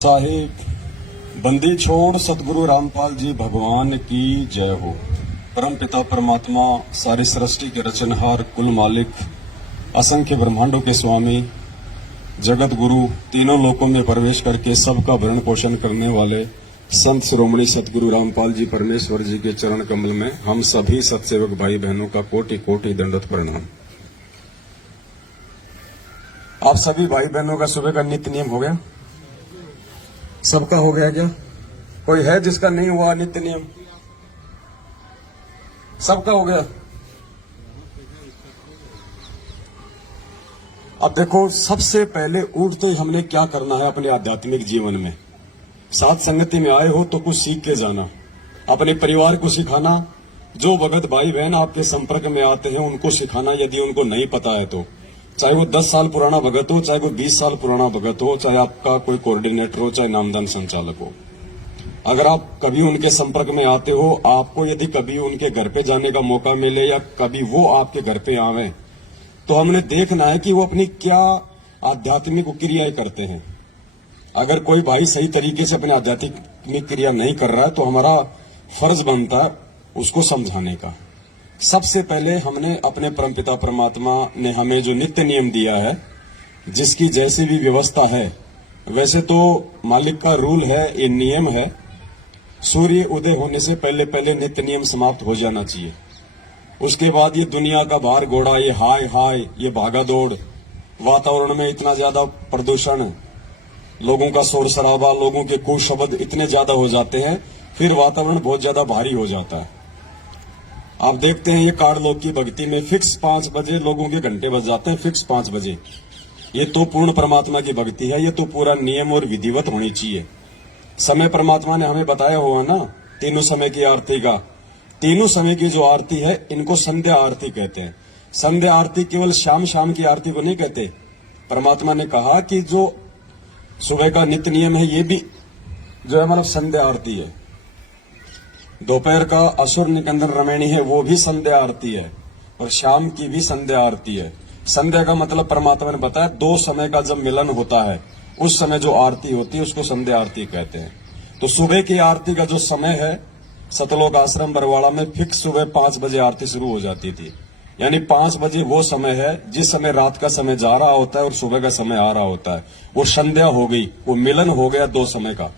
साहिब बंदी छोड़ सतगुरु रामपाल जी भगवान की जय हो। परम पिता परमात्मा सारी सृष्टि के रचनहार कुल मालिक असंख्य ब्रह्मांडों के स्वामी जगत गुरु तीनों लोकों में प्रवेश करके सबका भरण पोषण करने वाले संत शिरोमणि सतगुरु रामपाल जी परमेश्वर जी के चरण कमल में हम सभी सत्सेवक भाई बहनों का कोटि कोटि दंडवत प्रणाम। आप सभी भाई बहनों का सुबह का नित्य नियम हो गया? सबका हो गया क्या? कोई है जिसका नहीं हुआ नित्य नियम? सबका हो गया। अब देखो, सबसे पहले उठते ही हमने क्या करना है अपने आध्यात्मिक जीवन में। साथ संगति में आए हो तो कुछ सीख के जाना, अपने परिवार को सिखाना, जो भगत भाई बहन आपके संपर्क में आते हैं उनको सिखाना यदि उनको नहीं पता है तो। चाहे वो 10 साल पुराना भगत हो, चाहे वो 20 साल पुराना भगत हो, चाहे आपका कोई कोऑर्डिनेटर हो, चाहे नामदान संचालक हो, अगर आप कभी उनके संपर्क में आते हो, आपको यदि कभी उनके घर पे जाने का मौका मिले या कभी वो आपके घर पे आवे, तो हमने देखना है कि वो अपनी क्या आध्यात्मिक क्रियाएं करते हैं। अगर कोई भाई सही तरीके से अपने आध्यात्मिक क्रिया नहीं कर रहा है तो हमारा फर्ज बनता है उसको समझाने का। सबसे पहले हमने अपने परमपिता परमात्मा ने हमें जो नित्य नियम दिया है, जिसकी जैसी भी व्यवस्था है, वैसे तो मालिक का रूल है, ये नियम है, सूर्य उदय होने से पहले पहले नित्य नियम समाप्त हो जाना चाहिए। उसके बाद ये दुनिया का भार घोड़ा, ये हाय हाय, ये भागा दौड़, वातावरण में इतना ज्यादा प्रदूषण, लोगों का शोर शराबा, लोगों के कुशब्द इतने ज्यादा हो जाते हैं, फिर वातावरण बहुत ज्यादा भारी हो जाता है। आप देखते हैं ये कार लोग की भक्ति में फिक्स 5 बजे लोगों के घंटे बज जाते हैं, फिक्स 5 बजे। ये तो पूर्ण परमात्मा की भक्ति है, ये तो पूरा नियम और विधिवत होनी चाहिए। समय परमात्मा ने हमें बताया हुआ ना, तीनों समय की आरती का। तीनों समय की जो आरती है इनको संध्या आरती कहते हैं। संध्या आरती केवल शाम शाम की आरती को नहीं कहते। परमात्मा ने कहा कि जो सुबह का नित्य नियम है ये भी जो है मतलब संध्या आरती है। दोपहर का असुर निकंदन रमैणी है, वो भी संध्या आरती है, और शाम की भी संध्या आरती है। संध्या का मतलब परमात्मा ने बताया 2 समय का जब मिलन होता है उस समय जो आरती होती है उसको संध्या आरती कहते हैं। तो सुबह की आरती का जो समय है, सतलोक आश्रम बरवाड़ा में फिक्स सुबह 5 बजे आरती शुरू हो जाती थी। यानी 5 बजे वो समय है जिस समय रात का समय जा रहा होता है और सुबह का समय आ रहा होता है, वो संध्या हो गई, वो मिलन हो गया 2 समय का,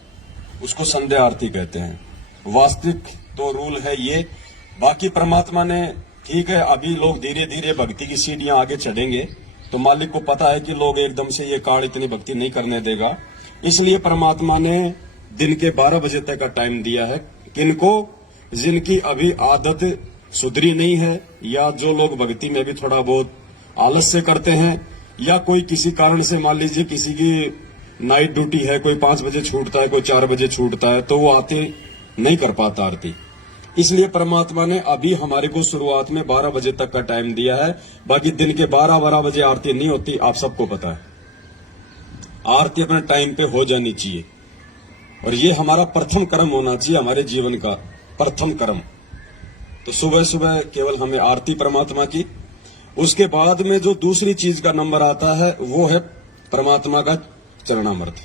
उसको संध्या आरती कहते हैं। वास्तविक तो रूल है ये। बाकी परमात्मा ने, ठीक है, अभी लोग धीरे धीरे भक्ति की सीढ़ियां आगे चढ़ेंगे, तो मालिक को पता है कि लोग एकदम से ये काल इतनी भक्ति नहीं करने देगा, इसलिए परमात्मा ने दिन के 12 बजे तक का टाइम दिया है। किनको? जिनकी अभी आदत सुधरी नहीं है, या जो लोग भक्ति में भी थोड़ा बहुत आलस्य करते हैं, या कोई किसी कारण से, मान लीजिए किसी की नाइट ड्यूटी है, कोई 5 बजे छूटता है, कोई 4 बजे छूटता है, तो वो आते नहीं कर पाता आरती। इसलिए परमात्मा ने अभी हमारे को शुरुआत में 12 बजे तक का टाइम दिया है। बाकी दिन के 12 बजे आरती नहीं होती, आप सबको पता है। आरती अपने टाइम पे हो जानी चाहिए, और ये हमारा प्रथम कर्म होना चाहिए, हमारे जीवन का प्रथम कर्म। तो सुबह सुबह केवल हमें आरती परमात्मा की। उसके बाद में जो दूसरी चीज का नंबर आता है वो है परमात्मा का चरणामृत।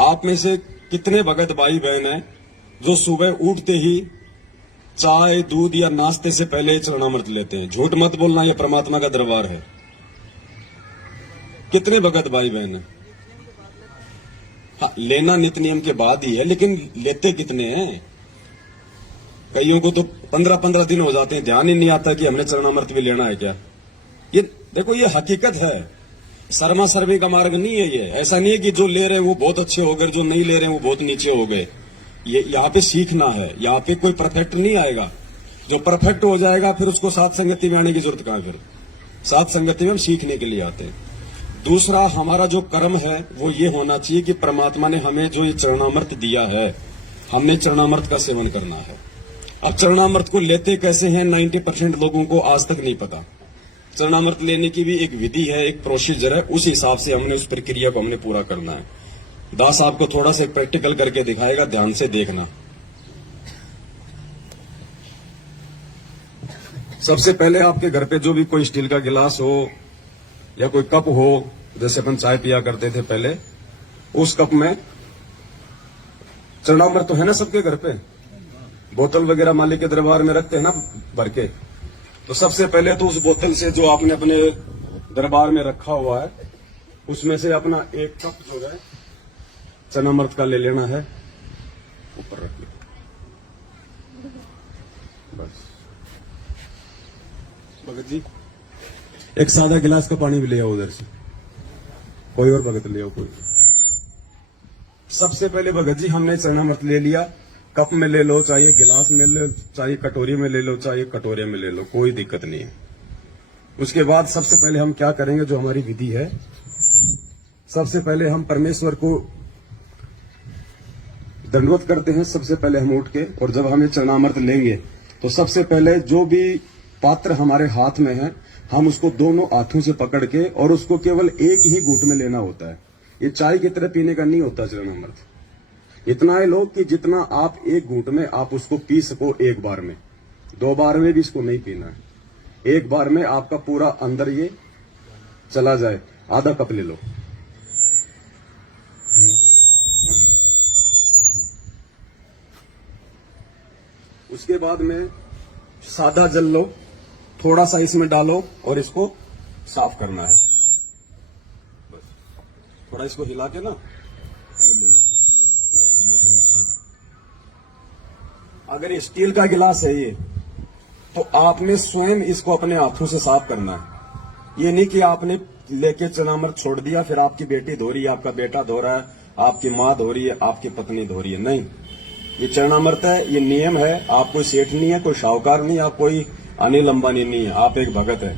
आप में से कितने भगत भाई बहन हैं जो सुबह उठते ही चाय दूध या नाश्ते से पहले चरणामृत लेते हैं? झूठ मत बोलना, यह परमात्मा का दरबार है। कितने भगत भाई बहन हैं? हाँ, लेना नित्य नियम के बाद ही है, लेकिन लेते कितने हैं? कईयों को तो 15-15 दिन हो जाते हैं, ध्यान ही नहीं आता कि हमने चरणामृत भी लेना है क्या। ये देखो, ये हकीकत है, शर्मा शर्मी का मार्ग नहीं है ये। ऐसा नहीं है कि जो ले रहे हैं वो बहुत अच्छे हो गए, जो नहीं ले रहे हैं वो बहुत नीचे हो गए। ये यहाँ पे सीखना है, यहाँ पे कोई परफेक्ट नहीं आएगा। जो परफेक्ट हो जाएगा फिर उसको साथ संगति में आने की जरूरत कहाँ? फिर साथ संगति में हम सीखने के लिए आते हैं। दूसरा हमारा जो कर्म है वो ये होना चाहिए कि परमात्मा ने हमें जो ये चरणामृत दिया है, हमने चरणामृत का सेवन करना है। अब चरणामृत को लेते कैसे हैं 90% लोगों को आज तक नहीं पता। चरणामृत लेने की भी एक विधि है, एक प्रोसीजर है, उस हिसाब से हमने उस प्रक्रिया को हमने पूरा करना है। दास आपको थोड़ा सा प्रैक्टिकल करके दिखाएगा, ध्यान से देखना। सबसे पहले आपके घर पे जो भी कोई स्टील का गिलास हो या कोई कप हो, जैसे अपन चाय पिया करते थे पहले, उस कप में चरणामृत तो है ना सबके घर पे, बोतल वगैरह मालिक के दरबार में रखते हैं ना भर के। तो सबसे पहले तो उस बोतल से जो आपने अपने दरबार में रखा हुआ है उसमें से अपना एक कप जो है चरणामृत का ले लेना है, ऊपर रखिए बस। भगत जी एक सादा गिलास का पानी भी ले आओ उधर से, कोई और भगत ले आओ कोई। सबसे पहले भगत जी हमने चरणामृत ले लिया, कप में ले लो, चाहे गिलास में ले लो, चाहे कटोरी में ले लो, चाहे कटोरे में ले लो, कोई दिक्कत नहीं है। उसके बाद सबसे पहले हम क्या करेंगे, जो हमारी विधि है, सबसे पहले हम परमेश्वर को दंडवत करते हैं। सबसे पहले हम उठ के, और जब हम ये चरणामृत लेंगे तो सबसे पहले जो भी पात्र हमारे हाथ में है हम उसको दोनों हाथों से पकड़ के, और उसको केवल एक ही घूंट में लेना होता है। ये चाय की तरह पीने का नहीं होता चरणामृत। इतना है लोग कि जितना आप एक घूंट में आप उसको पी सको एक बार में, 2 बार में भी इसको नहीं पीना है। एक बार में आपका पूरा अंदर ये चला जाए। आधा कप ले लो। उसके बाद में सादा जल लो, थोड़ा सा इसमें डालो और इसको साफ करना है। बस थोड़ा इसको हिला के ना वो ले लो। अगर ये स्टील का गिलास है ये, तो आपने स्वयं इसको अपने हाथों से साफ करना है। ये नहीं कि आपने लेके चरणामृत छोड़ दिया, फिर आपकी बेटी धो रही है, आपका बेटा धो रहा है, आपकी माँ धो रही है, आपकी पत्नी धो रही है। नहीं, ये चरणामृत है, ये नियम है। आप कोई सेठ नहीं है, कोई शाहूकार नहीं, आप कोई अनिल अंबानी नहीं है, आप एक भगत है।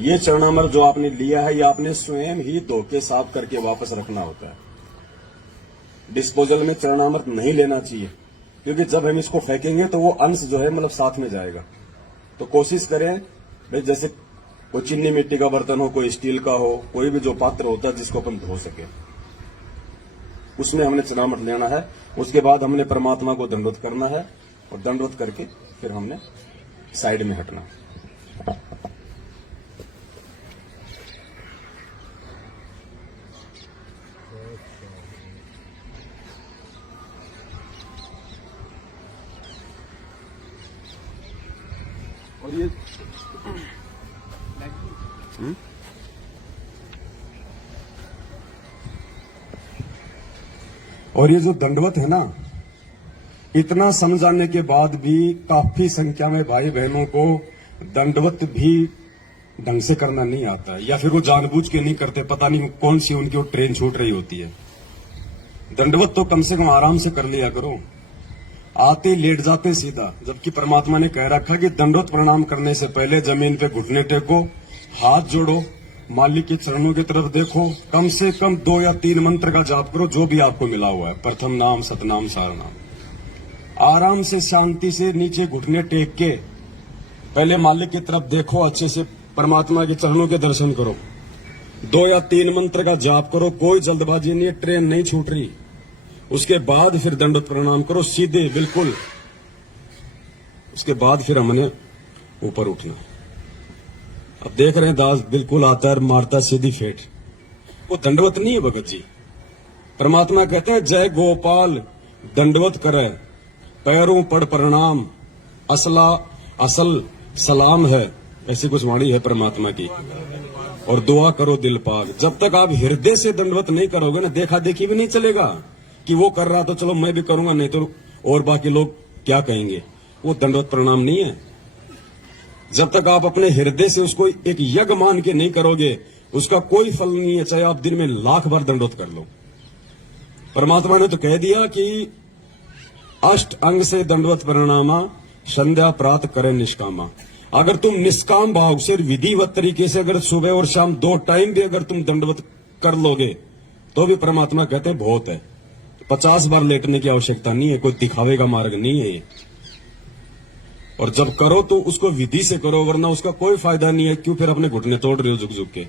ये चरणामृत जो आपने लिया है, ये आपने स्वयं ही धो के साफ करके वापस रखना होता है। डिस्पोजल में चरणामृत नहीं लेना चाहिए, क्योंकि जब हम इसको फेंकेंगे तो वो अंश जो है मतलब साथ में जाएगा। तो कोशिश करें भाई, जैसे कोई चीनी मिट्टी का बर्तन हो, कोई स्टील का हो, कोई भी जो पात्र होता है जिसको अपन धो सके, उसमें हमने चरणामृत लेना है। उसके बाद हमने परमात्मा को दंडवत करना है, और दंडवत करके फिर हमने साइड में हटना। और ये और ये जो दंडवत है ना, इतना समझाने के बाद भी काफी संख्या में भाई बहनों को दंडवत भी ढंग से करना नहीं आता है, या फिर वो जानबूझ के नहीं करते, पता नहीं कौन सी उनकी वो ट्रेन छूट रही होती है। दंडवत तो कम से कम आराम से कर लिया करो, आते लेट जाते सीधा। जबकि परमात्मा ने कह रखा कि दंडवत प्रणाम करने से पहले जमीन पे घुटने टेको, हाथ जोड़ो, मालिक के चरणों की तरफ देखो, कम से कम 2 या 3 मंत्र का जाप करो, जो भी आपको मिला हुआ है, प्रथम नाम, सतनाम, सारनाम। आराम से शांति से नीचे घुटने टेक के पहले मालिक की तरफ देखो, अच्छे से परमात्मा के चरणों के दर्शन करो, 2 या 3 मंत्र का जाप करो, कोई जल्दबाजी नहीं है, ट्रेन नहीं छूट रही। उसके बाद फिर दंडवत प्रणाम करो सीधे बिल्कुल। उसके बाद फिर हमने ऊपर उठना। अब देख रहे हैं दास बिल्कुल आता है, मारता सीधी फेट। वो दंडवत नहीं है भगत जी। परमात्मा कहते हैं जय गोपाल दंडवत करे, पैरों पड़ प्रणाम, असल सलाम है, ऐसी कुछ वाणी है परमात्मा की। और दुआ करो दिल पाग। जब तक आप हृदय से दंडवत नहीं करोगे ना, देखा देखी भी नहीं चलेगा कि वो कर रहा तो चलो मैं भी करूंगा, नहीं तो और बाकी लोग क्या कहेंगे। वो दंडवत प्रणाम नहीं है। जब तक आप अपने हृदय से उसको एक यज्ञ मान के नहीं करोगे, उसका कोई फल नहीं है, चाहे आप दिन में 1,00,000 बार दंडवत कर लो। परमात्मा ने तो कह दिया कि अष्ट अंग से दंडवत प्रणामा, संध्या प्रात करे निष्कामा। अगर तुम निष्काम भाव से विधिवत तरीके से अगर सुबह और शाम 2 टाइम भी अगर तुम दंडवत कर लोगे, तो भी परमात्मा कहते हैं बहुत है। 50 बार लेटने की आवश्यकता नहीं है, कोई दिखावे का मार्ग नहीं है ये। और जब करो तो उसको विधि से करो, वरना उसका कोई फायदा नहीं है। क्यों फिर अपने घुटने तोड़ रहे हो झुक झुक के।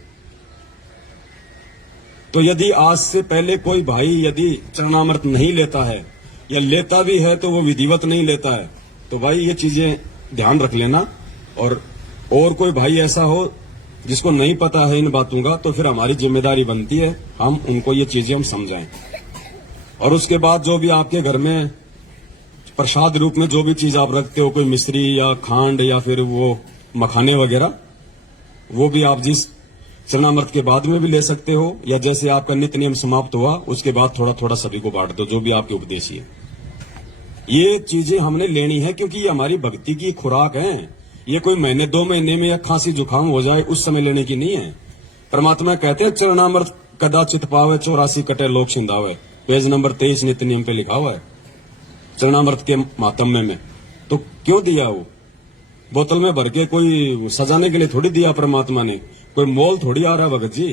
तो यदि आज से पहले कोई भाई यदि चरणामृत नहीं लेता है, या लेता भी है तो वो विधिवत नहीं लेता है, तो भाई ये चीजें ध्यान रख लेना। और कोई भाई ऐसा हो जिसको नहीं पता है इन बातों का, तो फिर हमारी जिम्मेदारी बनती है हम उनको ये चीजें हम समझाएं। और उसके बाद जो भी आपके घर में प्रसाद रूप में जो भी चीज आप रखते हो, कोई मिश्री या खांड या फिर वो मखाने वगैरह, वो भी आप जिस चरणामृत के बाद में भी ले सकते हो, या जैसे आपका नित्य नियम समाप्त हुआ उसके बाद थोड़ा थोड़ा सभी को बांट दो, जो भी आपके उपदेश है। ये चीजें हमने लेनी है क्योंकि ये हमारी भक्ति की खुराक है। ये कोई महीने 2 महीने में या खांसी जुकाम हो जाए उस समय लेने की नहीं है। परमात्मा कहते हैं चरणामृत कदाचित पावे 84 कटे लोक सिंधावे, पेज नंबर 23 नित्य नियम पे लिखा हुआ है चरणामृत के मातम्य में। तो क्यों दिया वो? बोतल में भर के कोई सजाने के लिए थोड़ी दिया परमात्मा ने, कोई मोल थोड़ी आ रहा भगत जी।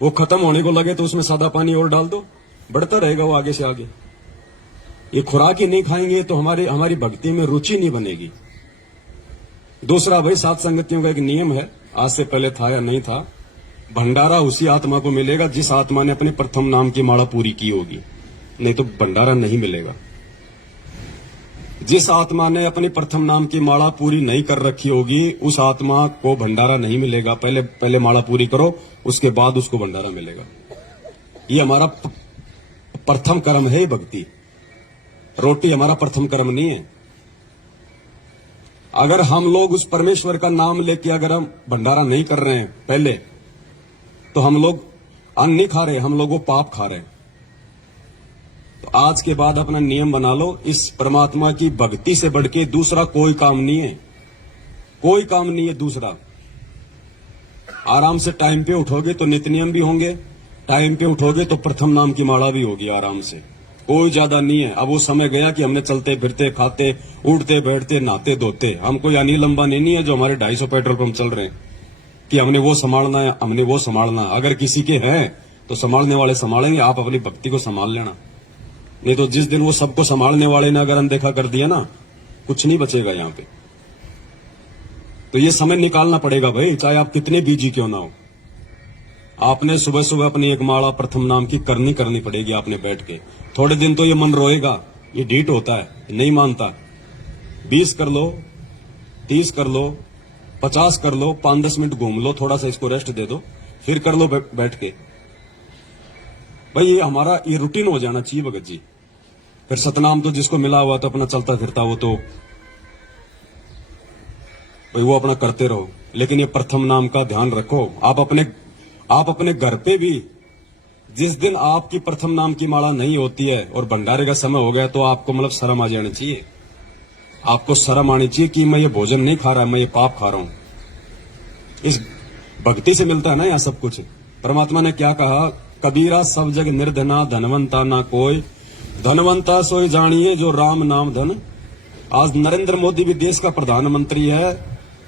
वो खत्म होने को लगे तो उसमें सादा पानी और डाल दो, बढ़ता रहेगा वो आगे से आगे। ये खुराक ही नहीं खाएंगे तो हमारी भक्ति में रुचि नहीं बनेगी। दूसरा भाई, सात संगतियों का एक नियम है, आज से पहले था या नहीं था, भंडारा उसी आत्मा को मिलेगा जिस आत्मा ने अपने प्रथम नाम की माला पूरी की होगी, नहीं तो भंडारा नहीं मिलेगा। जिस आत्मा ने अपनी प्रथम नाम की माला पूरी नहीं कर रखी होगी उस आत्मा को भंडारा नहीं मिलेगा। पहले माला पूरी करो, उसके बाद उसको भंडारा मिलेगा। ये हमारा प्रथम कर्म है भक्ति। रोटी हमारा प्रथम कर्म नहीं है। अगर हम लोग उस परमेश्वर का नाम लेके अगर हम भंडारा नहीं कर रहे हैं पहले, तो हम लोग अन्न नहीं खा रहे, हम लोग वो पाप खा रहे हैं। तो आज के बाद अपना नियम बना लो, इस परमात्मा की भक्ति से बढ़ के दूसरा कोई काम नहीं है, कोई काम नहीं है दूसरा। आराम से टाइम पे उठोगे तो नित्य नियम भी होंगे, टाइम पे उठोगे तो प्रथम नाम की माला भी होगी आराम से। कोई ज्यादा नहीं है। अब वो समय गया कि हमने चलते फिरते खाते उठते बैठते नहाते धोते, हम कोई अनिल अंबानी नहीं है जो हमारे 250 पेट्रोल पंप चल रहे हैं कि हमने वो संभालना है, हमने वो संभालना। अगर किसी के हैं तो संभालने वाले संभालेंगे, आप अपनी भक्ति को संभाल लेना। नहीं तो जिस दिन वो सबको संभालने वाले ने अगर अनदेखा कर दिया ना, कुछ नहीं बचेगा यहाँ पे। तो ये समय निकालना पड़ेगा भाई, चाहे आप कितने बिजी क्यों ना हो। आपने सुबह सुबह अपनी एक माला प्रथम नाम की करनी पड़ेगी आपने बैठ के। थोड़े दिन तो ये मन रोएगा, ये ढीठ होता है, नहीं मानता। 20 कर लो, 30 कर लो, 50 कर लो, 5-10 मिनट घूम लो, थोड़ा सा इसको रेस्ट दे दो, फिर कर लो बैठ के। भाई ये हमारा ये रूटीन हो जाना चाहिए भगत जी। फिर सतनाम तो जिसको मिला हुआ तो अपना चलता फिरता, वो तो भाई वो अपना करते रहो, लेकिन ये प्रथम नाम का ध्यान रखो। आप अपने घर पे भी जिस दिन आपकी प्रथम नाम की माला नहीं होती है और भंडारे का समय हो गया तो आपको मतलब शर्म आ जानी चाहिए। आपको शर्म आनी चाहिए कि मैं ये भोजन नहीं खा रहा, मैं ये पाप खा रहा हूं। इस भक्ति से मिलता है ना यह सब कुछ। परमात्मा ने क्या कहा, कबीरा सब जग निर्धना धनवंता ना कोई, धनवंता सोई जानिए जो राम नाम धन। आज नरेंद्र मोदी भी देश का प्रधानमंत्री है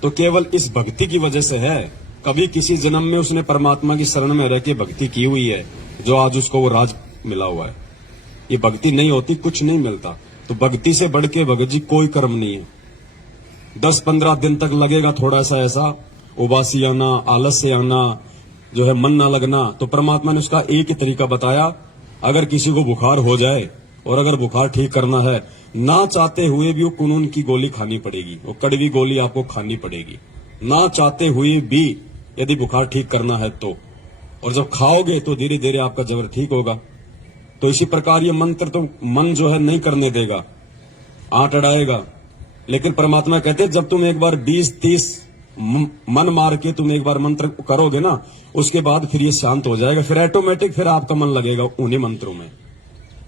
तो केवल इस भक्ति की वजह से है। कभी किसी जन्म में उसने परमात्मा की शरण में रह के भक्ति की हुई है, जो आज उसको वो राज मिला हुआ है। ये भक्ति नहीं होती कुछ नहीं मिलता। तो भक्ति से बढ़ के भगत जी कोई कर्म नहीं है। 10-15 दिन तक लगेगा थोड़ा सा ऐसा उबासी आना, आलस से आना, जो है मन ना लगना, तो परमात्मा ने उसका एक ही तरीका बताया। अगर किसी को बुखार हो जाए और अगर बुखार ठीक करना है, ना चाहते हुए भी वो कुनून की गोली खानी पड़ेगी, वो कड़वी गोली आपको खानी पड़ेगी, ना चाहते हुए भी, यदि बुखार ठीक करना है तो। और जब खाओगे तो धीरे धीरे आपका जबर ठीक होगा। तो इसी प्रकार ये मंत्र तो मन जो है नहीं करने देगा, आंट अड़ाएगा। लेकिन परमात्मा कहते हैं जब तुम एक बार 20-30 मन मार के तुम एक बार मंत्र करोगे ना, उसके बाद फिर ये शांत हो जाएगा। फिर ऑटोमेटिक फिर आपका मन लगेगा उन्हीं मंत्रों में,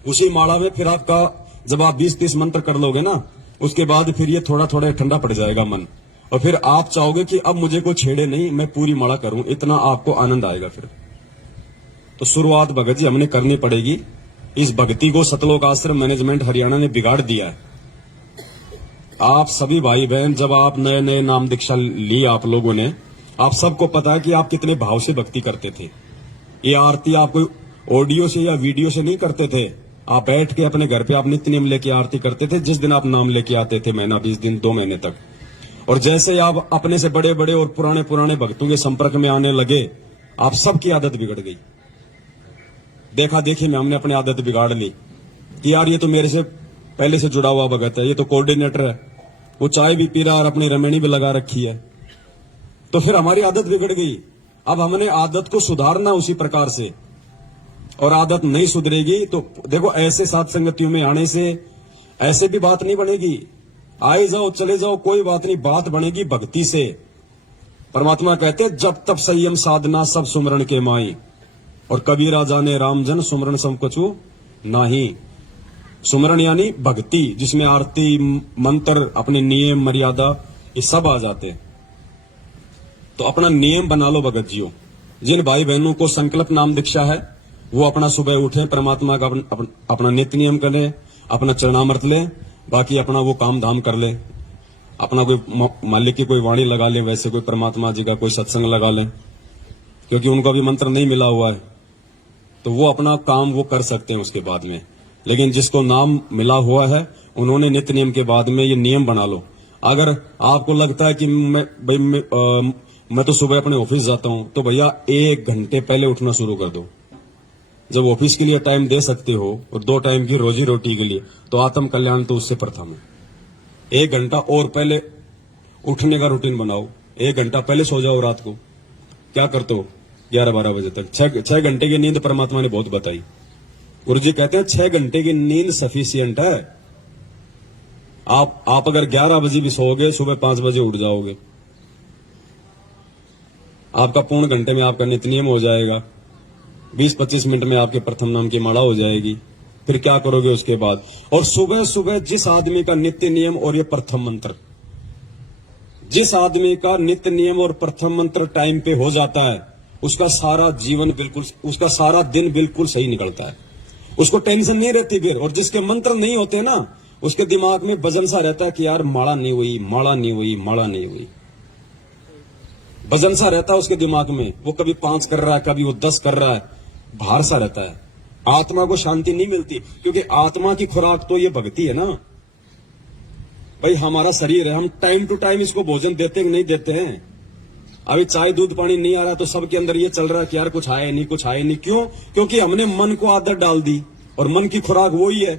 उसी माला में। फिर आपका जब आप 20-30 मंत्र कर लोगे ना, उसके बाद फिर ये थोड़ा थोड़ा ठंडा पड़ जाएगा मन, और फिर आप चाहोगे कि अब मुझे कोई छेड़े नहीं, मैं पूरी माला करूं, इतना आपको आनंद आएगा फिर। तो शुरुआत भगत जी हमने करनी पड़ेगी। इस भक्ति को सतलोक आश्रम मैनेजमेंट हरियाणा ने बिगाड़ दिया है। आप सभी भाई बहन, जब आप नए नए नाम दीक्षा ली आप लोगों ने, आप सबको पता है कि आप कितने भाव से भक्ति करते थे। ये आरती आप कोई ऑडियो से या वीडियो से नहीं करते थे, आप बैठ के अपने घर पे आप नित्य नियम लेके आरती करते थे। जिस दिन आप नाम लेके आते थे, महीना 20 दिन 2 महीने तक, और जैसे आप अपने से बड़े बड़े और पुराने भक्तों के संपर्क में आने लगे, आप सबकी आदत बिगड़ गई। देखा देखी में हमने अपनी आदत बिगाड़ ली कि यार ये तो मेरे से पहले से जुड़ा हुआ भगत है, ये तो कोऑर्डिनेटर है, वो चाय भी पी रहा और अपनी रमेणी भी लगा रखी है। तो फिर हमारी आदत बिगड़ गई। अब हमने आदत को सुधारना उसी प्रकार से। और आदत नहीं सुधरेगी तो देखो ऐसे साथ संगतियों में आने से ऐसे भी बात नहीं बनेगी। आए जाओ चले जाओ कोई बात नहीं, बात बनेगी भक्ति से। परमात्मा कहते हैं जब तब संयम साधना सब सुमरण के माई, और कबीरा जाने रामजन सुमरण सब कछु नाही। सुमरण यानी भक्ति, जिसमें आरती मंत्र अपने नियम मर्यादा ये सब आ जाते हैं। तो अपना नियम बना लो भगत जियो। जिन भाई बहनों को संकल्प नाम दीक्षा है वो अपना सुबह उठे, परमात्मा का अपना नित्य नियम कर ले, अपना चरणामृत ले, बाकी अपना वो काम धाम कर ले, अपना कोई मालिक की कोई वाणी लगा ले, वैसे कोई परमात्मा जी का कोई सत्संग लगा ले, क्योंकि उनको भी मंत्र नहीं मिला हुआ है तो वो अपना काम वो कर सकते हैं उसके बाद में। लेकिन जिसको नाम मिला हुआ है उन्होंने नित्य नियम के बाद में ये नियम बना लो। अगर आपको लगता है कि मैं तो सुबह अपने ऑफिस जाता हूं, तो भैया 1 घंटे पहले उठना शुरू कर दो। जब ऑफिस के लिए टाइम दे सकते हो और 2 टाइम की रोजी रोटी के लिए, तो आत्म कल्याण तो उससे प्रथम है। 1 घंटा और पहले उठने का रूटीन बनाओ। 1 घंटा पहले सो जाओ रात को। क्या करते हो 11-12 बजे तक? 6 घंटे की नींद परमात्मा ने बहुत बताई। गुरु जी कहते हैं 6 घंटे की नींद सफिशियंट है। आप अगर 11 बजे भी सोओगे, सुबह 5 बजे उठ जाओगे, आपका पूर्ण घंटे में आपका नित्य नियम हो जाएगा। 20-25 मिनट में आपके प्रथम नाम की माला हो जाएगी। फिर क्या करोगे उसके बाद? और सुबह सुबह जिस आदमी का नित्य नियम और ये प्रथम मंत्र, जिस आदमी का नित्य नियम और प्रथम मंत्र टाइम पे हो जाता है, उसका सारा जीवन बिल्कुल, उसका सारा दिन बिल्कुल सही निकलता है। उसको टेंशन नहीं रहती फिर। और जिसके मंत्र नहीं होते ना, उसके दिमाग में वजन सा रहता है कि यार माला नहीं हुई, माला नहीं हुई, माला नहीं हुई। वजन सा रहता है उसके दिमाग में। वो कभी 5 कर रहा है, कभी वो 10 कर रहा है, भार सा रहता है। आत्मा को शांति नहीं मिलती, क्योंकि आत्मा की खुराक तो ये भक्ति है ना भाई। हमारा शरीर है, हम टाइम टू टाइम इसको भोजन देते कि नहीं देते हैं? अभी चाय दूध पानी नहीं आ रहा तो सबके अंदर ये चल रहा है कि यार कुछ आए नहीं, कुछ आए नहीं। क्यों? क्योंकि हमने मन को आदत डाल दी, और मन की खुराक वो ही है।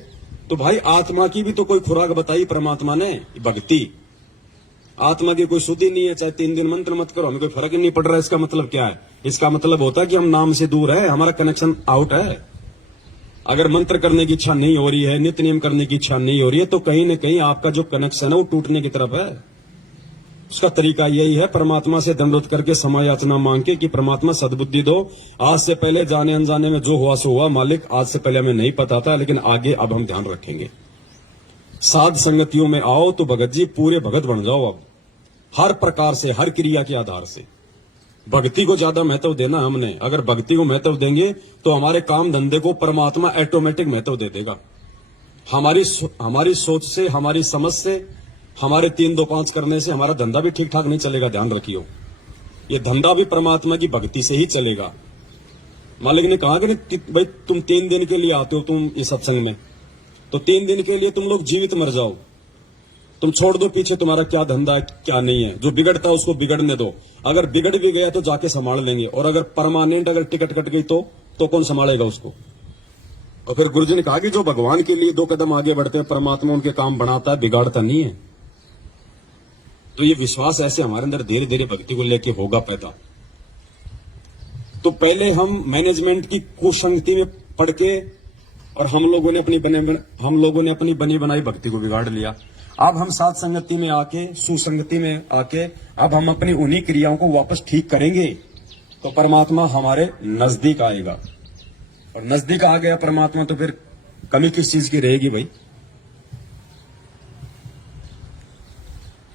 तो भाई आत्मा की भी तो कोई खुराक बताई परमात्मा ने, भक्ति। आत्मा की कोई शुद्धि नहीं है, चाहे 3 दिन मंत्र मत करो, हमें कोई फर्क ही नहीं पड़ रहा है। इसका मतलब क्या है? इसका मतलब होता है कि हम नाम से दूर है, हमारा कनेक्शन आउट है। अगर मंत्र करने की इच्छा नहीं हो रही है, नित्य नियम करने की इच्छा नहीं हो रही है, तो कहीं न कहीं आपका जो कनेक्शन है वो टूटने की तरफ है। उसका तरीका यही है, परमात्मा से दंडवत करके समय याचना मांग के कि परमात्मा सद्बुद्धि दो। आज से पहले जाने अनजाने में जो हुआ सो हुआ, मालिक आज से पहले हमें नहीं पता था, लेकिन आगे अब हम ध्यान रखेंगे। साध संगतियों में आओ तो भगत जी पूरे भगत बन जाओ। अब हर प्रकार से, हर क्रिया के आधार से भक्ति को ज्यादा महत्व देना हमने। अगर भक्ति को महत्व देंगे तो हमारे काम धंधे को परमात्मा ऑटोमेटिक महत्व दे देगा। हमारी सोच से, हमारी समझ से, हमारे 3-2-5 करने से हमारा धंधा भी ठीक ठाक नहीं चलेगा। ध्यान रखियो, ये धंधा भी परमात्मा की भक्ति से ही चलेगा। मालिक ने कहा कि भाई तुम 3 दिन के लिए आते हो तुम इस सत्संग में, तो 3 दिन के लिए तुम लोग जीवित मर जाओ। तुम छोड़ दो पीछे तुम्हारा क्या धंधा है क्या नहीं है। जो बिगड़ता है उसको बिगड़ने दो। अगर बिगड़ भी गया तो जाके संभाल लेंगे, और अगर परमानेंट अगर टिकट कट गई तो कौन संभालेगा उसको? और फिर गुरुजी ने कहा कि जो भगवान के लिए 2 कदम आगे बढ़ते हैं, परमात्मा उनके काम बनाता है, बिगाड़ता नहीं है। तो ये विश्वास ऐसे हमारे अंदर धीरे धीरे भक्ति को लेके होगा पैदा। तो पहले हम मैनेजमेंट की कुसंगति में पड़ के, और हम लोगों ने अपनी बनी बनाई भक्ति को बिगाड़ लिया। अब हम साथ संगति में आके, सुसंगति में आके, अब हम अपनी उन्हीं क्रियाओं को वापस ठीक करेंगे तो परमात्मा हमारे नजदीक आएगा। और नजदीक आ गया परमात्मा तो फिर कमी किस चीज की रहेगी भाई?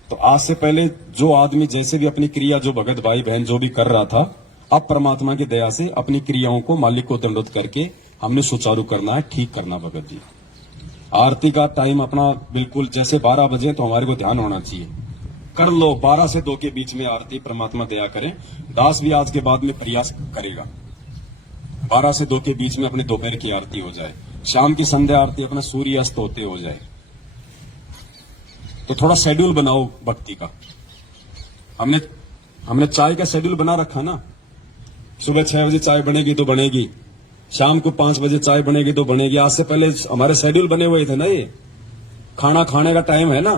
तो आज से पहले जो आदमी जैसे भी अपनी क्रिया, जो भगत भाई बहन जो भी कर रहा था, अब परमात्मा की दया से अपनी क्रियाओं को मालिक को दंडवत करके हमने सुचारू करना है, ठीक करना। भगत जी आरती का टाइम अपना बिल्कुल जैसे 12 बजे, तो हमारे को ध्यान होना चाहिए। कर लो 12 से 2 के बीच में आरती, परमात्मा दया करें। दास भी आज के बाद में प्रयास करेगा 12 से 2 के बीच में अपनी दोपहर की आरती हो जाए, शाम की संध्या आरती अपना सूर्य अस्त होते हो जाए। तो थोड़ा शेड्यूल बनाओ भक्ति का। हमने चाय का शेड्यूल बना रखा ना, सुबह 6 बजे चाय बनेगी तो बनेगी, शाम को 5 बजे चाय बनेगी तो बनेगी। आज से पहले हमारे शेड्यूल बने हुए थे ना, ये खाना खाने का टाइम है ना,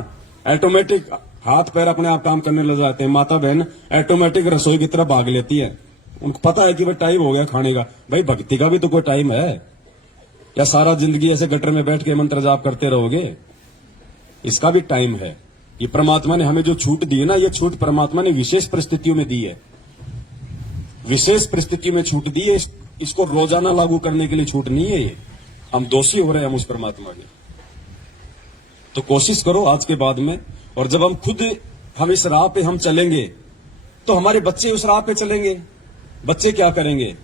ऑटोमेटिक हाथ पैर अपने आप काम करने लग जाते हैं। माता बहन ऑटोमेटिक रसोई की तरफ भाग लेती है। उनको पता है कि भाई टाइम हो गया खाने का। भाई भक्ति का भी तो कोई टाइम है, या सारा जिंदगी ऐसे गटर में बैठ के मंत्र जाप करते रहोगे? इसका भी टाइम है। ये परमात्मा ने हमें जो छूट दी है ना, ये छूट परमात्मा ने विशेष परिस्थितियों में दी है, विशेष परिस्थिति में छूट दी है। इसको रोजाना लागू करने के लिए छूट नहीं है ये। हम दोषी हो रहे हैं हम उस परमात्मा के। तो कोशिश करो आज के बाद में, और जब हम इस राह पे हम चलेंगे तो हमारे बच्चे उस राह पे चलेंगे। बच्चे क्या करेंगे?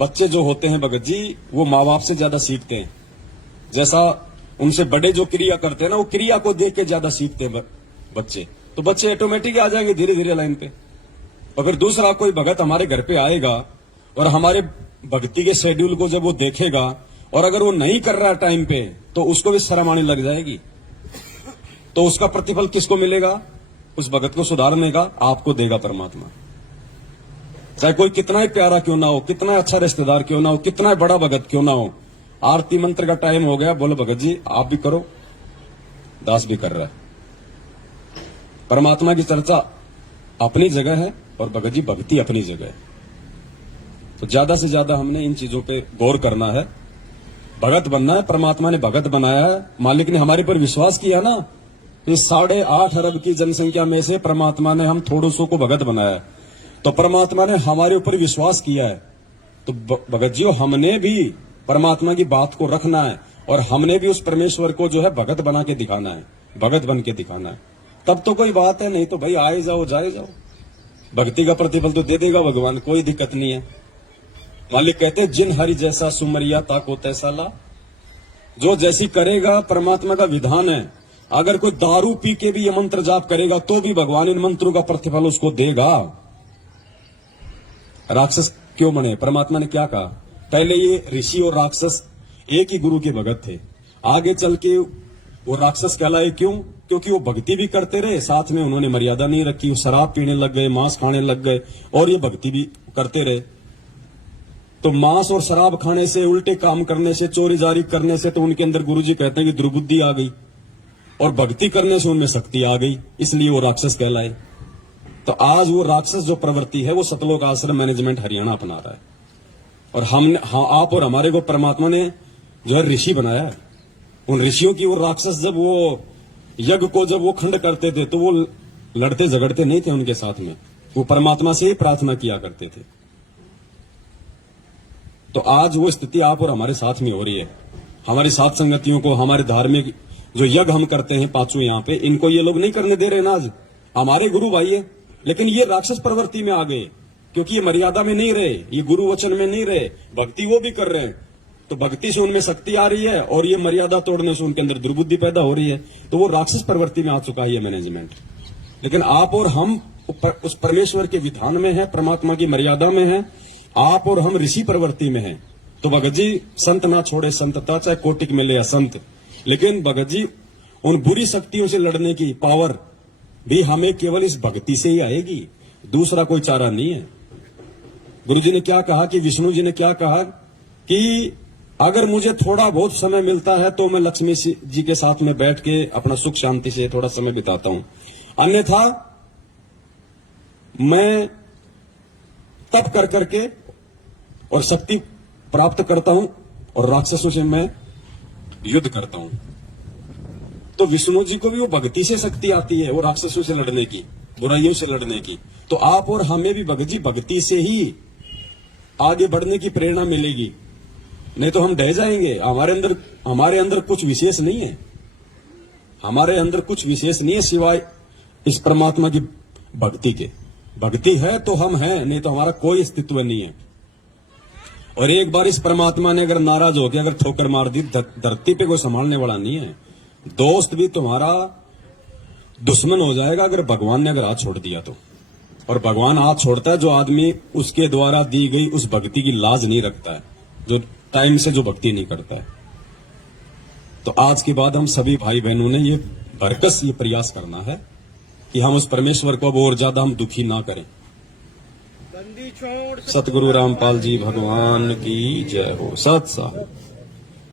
बच्चे जो होते हैं भगत जी, वो माँ बाप से ज्यादा सीखते हैं। जैसा उनसे बड़े जो क्रिया करते हैं ना, वो क्रिया को देख के ज्यादा सीखते हैं बच्चे। तो बच्चे ऑटोमेटिक आ जाएंगे धीरे धीरे लाइन पे। और फिर दूसरा कोई भगत हमारे घर पे आएगा और हमारे भक्ति के शेड्यूल को जब वो देखेगा, और अगर वो नहीं कर रहा टाइम पे, तो उसको भी शर्म आने लग जाएगी। तो उसका प्रतिफल किसको मिलेगा? उस भगत को सुधारने का आपको देगा परमात्मा। चाहे कोई कितना ही प्यारा क्यों ना हो, कितना अच्छा रिश्तेदार क्यों ना हो, कितना ही बड़ा भगत क्यों ना हो। आरती मंत्र का टाइम हो गया, बोलो भगत जी आप भी करो, दास भी कर रहा है। परमात्मा की चर्चा अपनी जगह है और भगत जी भक्ति अपनी जगह है। तो ज्यादा से ज्यादा हमने इन चीजों पे गौर करना है। भगत बनना है, परमात्मा ने भगत बनाया है, मालिक ने हमारे पर विश्वास किया ना। इस 8.5 अरब की जनसंख्या में से परमात्मा ने हम थोड़ों सौ को भगत बनाया है। तो परमात्मा ने हमारे ऊपर विश्वास किया है। तो भगत जी हमने भी परमात्मा की बात को रखना है, और हमने भी उस परमेश्वर को जो है भगत बना के दिखाना है, भगत बन के दिखाना है। तब तो कोई बात है, नहीं तो भाई आए जाओ जाए जाओ, भक्ति का प्रतिफल तो दे देगा भगवान, कोई दिक्कत नहीं है। मालिक कहते हैं जिन हरि जैसा सुमरिया ताको तैसा ला। जो जैसी करेगा परमात्मा का विधान है। अगर कोई दारू पी के भी ये मंत्र जाप करेगा तो भी भगवान इन मंत्रों का प्रतिफल उसको देगा। राक्षस क्यों बने? परमात्मा ने क्या कहा? पहले ये ऋषि और राक्षस एक ही गुरु के भगत थे, आगे चल के वो राक्षस कहलाए। क्यों? क्योंकि वो भक्ति भी करते रहे, साथ में उन्होंने मर्यादा नहीं रखी, वो शराब पीने लग गए, मांस खाने लग गए, और ये भक्ति भी करते रहे। तो मांस और शराब खाने से, उल्टे काम करने से, चोरी जारी करने से तो उनके अंदर गुरुजी कहते हैं कि दुर्बुद्धि आ गई, और भक्ति करने से उनमें शक्ति आ गई, इसलिए वो राक्षस कहलाए। तो आज वो राक्षस जो प्रवृत्ति है वो सतलोक आश्रम मैनेजमेंट हरियाणा अपना रहा है। और हमने आप और हमारे को परमात्मा ने जो है ऋषि बनाया है। उन ऋषियों की वो राक्षस जब वो यज्ञ को जब वो खंड करते थे तो वो लड़ते झगड़ते नहीं थे उनके साथ में, वो परमात्मा से ही प्रार्थना किया करते थे। तो आज वो स्थिति आप और हमारे साथ में हो रही है। हमारी साथ संगतियों को, हमारे धार्मिक जो यज्ञ हम करते हैं पांचों यहाँ पे, इनको ये लोग नहीं करने दे रहे ना। आज हमारे गुरु भाई है, लेकिन ये राक्षस प्रवृत्ति में आ गए, क्योंकि ये मर्यादा में नहीं रहे, ये गुरु वचन में नहीं रहे, भक्ति वो भी कर रहे हैं। तो भक्ति से उनमें शक्ति आ रही है, और ये मर्यादा तोड़ने से उनके अंदर दुर्बुद्धि पैदा हो रही है। तो वो राक्षस प्रवृत्ति में आ चुका है ये मैनेजमेंट। लेकिन आप और हम उस परमेश्वर के विधान में है, परमात्मा की मर्यादा में है। आप और हम ऋषि प्रवृत्ति में है। तो भगत जी संत ना छोड़े संतता, चाहे कोटिक मिले या संत। लेकिन भगत जी उन बुरी शक्तियों से लड़ने की पावर भी हमें केवल इस भक्ति से ही आएगी, दूसरा कोई चारा नहीं है। गुरु जी ने क्या कहा कि विष्णु जी ने क्या कहा कि अगर मुझे थोड़ा बहुत समय मिलता है तो मैं लक्ष्मी जी के साथ में बैठ के अपना सुख शांति से थोड़ा समय बिताता हूं, अन्यथा मैं तप कर करके और शक्ति प्राप्त करता हूं और राक्षसों से मैं युद्ध करता हूं। तो विष्णु जी को भी वो भक्ति से शक्ति आती है, वो राक्षसों से लड़ने की, बुराइयों से लड़ने की। तो आप और हमें भी भगत जी भक्ति से ही आगे बढ़ने की प्रेरणा मिलेगी, नहीं तो हम ढह जाएंगे। हमारे अंदर कुछ विशेष नहीं है, हमारे अंदर कुछ विशेष नहीं है सिवाय इस परमात्मा की भक्ति के। भक्ति है तो हम हैं, नहीं तो हमारा कोई अस्तित्व नहीं है। और एक बार इस परमात्मा ने अगर नाराज होकर अगर ठोकर मार दी, धरती पे कोई संभालने वाला नहीं है। दोस्त भी तुम्हारा दुश्मन हो जाएगा अगर भगवान ने अगर हाथ छोड़ दिया तो। और भगवान हाथ छोड़ता है जो आदमी उसके द्वारा दी गई उस भक्ति की लाज नहीं रखता है, जो टाइम से जो भक्ति नहीं करता है। तो आज के बाद हम सभी भाई बहनों ने ये भरकस ये प्रयास करना है कि हम उस परमेश्वर को अब और ज्यादा हम दुखी ना करें। सतगुरु रामपाल जी भगवान की जय हो। सत साहब।